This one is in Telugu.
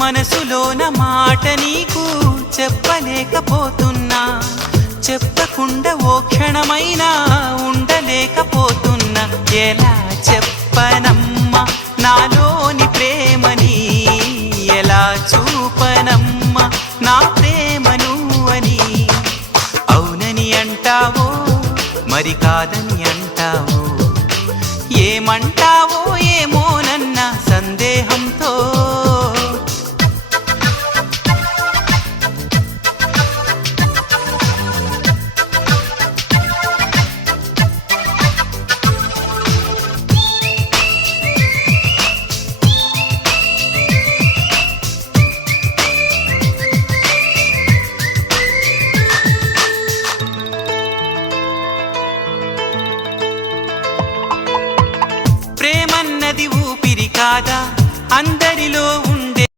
మనసులోన మాట నీకు చెప్పలేకపోతున్నా, చెప్పకుండా ఓ క్షణమైనా ఉండలేకపోతున్నా. ఎలా చెప్పనమ్మా నాలోని ప్రేమని